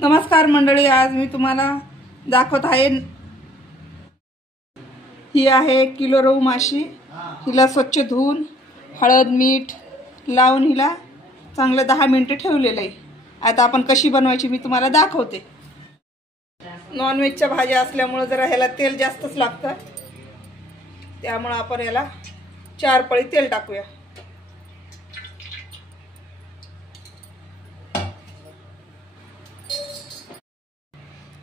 नमस्कार मंडळी, आज मी तुम्हाला दाखवत आहे। ही आहे 1 किलो रोहू माशी। हिला स्वच्छ धुवून हळद मीठ लावून हिला चांगलं 10 मिनिटे ठेवलेलं आहे। आता आपण कशी बनवायची मी तुम्हाला दाखवते। नॉनव्हेजच्या भाज्या असल्यामुळे जरा ह्याला तेल जास्तच लागतं, त्यामुळे आपण याला 4 पळी तेल टाकूया।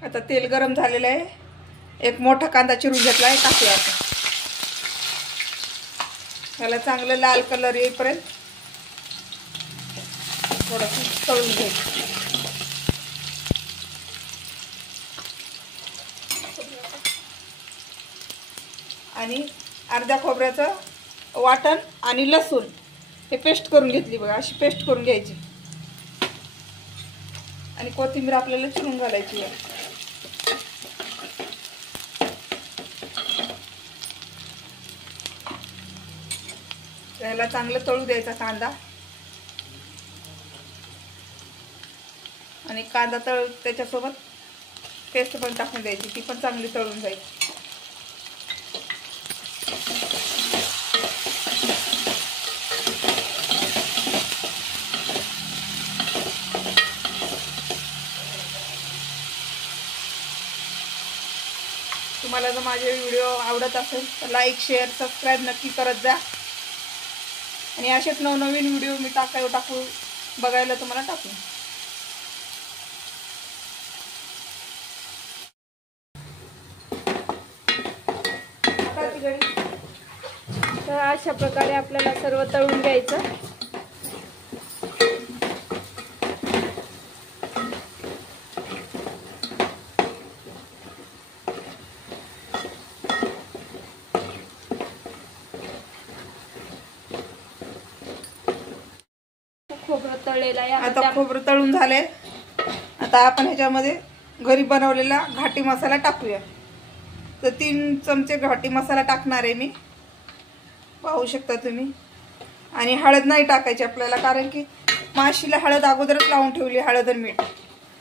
आता तेल गरम झालेलं आहे। एक मोठा कांदा चिरून घेतला आहे, टाकूया आपण। याला चांगलं लाल कलर येईपर्यंत थोडंसं तळून घ्यायचं। आणि अर्ध्या खोबऱ्याचं वाटण आणि लसूण हे पेस्ट करून घेतली बघा, अशी पेस्ट करून घ्यायची। आणि कोथिंबीर आपल्याला चिरून घालायची आहे। त्याला चांगलं तळू द्यायचा कांदा। आणि कांदा तळ त्याच्यासोबत पेस्ट पण टाकून द्यायची, ती पण चांगली तळून जाईल। तुम्हाला जर माझे व्हिडिओ आवडत असेल तर लाईक शेअर सबस्क्राईब नक्की करत जा। आणि असेच नवनवीन व्हिडिओ मी टाकू बघायला तुम्हाला टाकू। तर अशा प्रकारे आपल्याला सर्व तळून घ्यायचं। खोबरं तळलेलं आहे। आता खोबरं तळून झाले। आता आपण ह्याच्यामध्ये घरी बनवलेला घाटी मसाला टाकूया। तर 3 चमचे घाटी मसाला टाकणार आहे मी, पाहू शकता तुम्ही। आणि हळद नाही टाकायची आपल्याला, कारण की माशीला हळद अगोदरच लावून ठेवली, हळद आणि मीठ।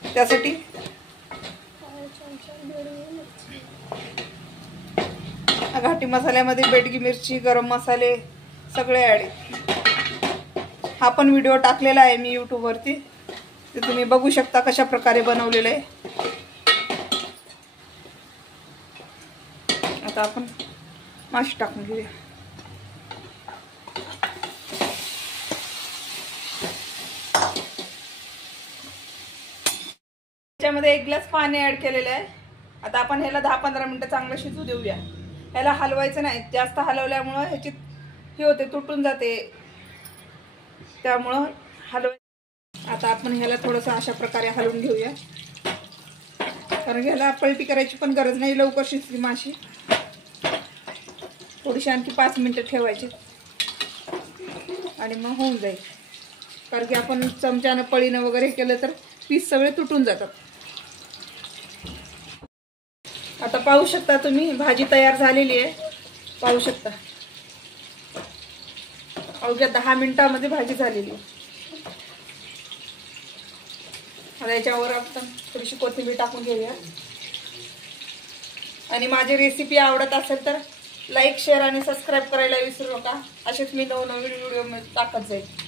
त्यासाठी घाटी मसाल्यामध्ये बेडगी मिरची गरम मसाले सगळे ॲड आहे। हा पण व्हिडिओ टाकलेला आहे मी YouTube वरती, ते तुम्ही बघू शकता कशा प्रकारे बनवलेलं आहे। आता आपण माशी टाकून घेऊया। त्याच्यामध्ये 1 ग्लास पाणी ॲड केलेलं आहे। आता आपण ह्याला 10-15 मिनिटं चांगलं शिजू देऊया। ह्याला हलवायचं नाही, जास्त हलवल्यामुळं ह्याची हे होते, तुटून जाते, त्यामुळं आता आपण ह्याला थोडंसं अशा प्रकारे हलवून घेऊया, कारण ह्याला पलटी करायची पण गरज नाही, लवकर शिजली माशी। थोडीशी आणखी 5 मिनिटं ठेवायची आणि मग होऊन जाईल, कारण की आपण चमच्यानं पळीनं वगैरे केलं तर पीस सगळे तुटून जातात। आता पाहू शकता तुम्ही, भाजी तयार झालेली आहे, पाहू शकता। अवघ्या 10 मिनिटांमध्ये भाजी झालेली आहे। आता याच्यावर आपण थोडीशी कोथिंबीर टाकून घेऊया। आणि माझी रेसिपी आवडत असेल तर लाईक शेअर आणि सबस्क्राईब करायला विसरू नका। असेच मी नवनवीन व्हिडिओ टाकत जाईल।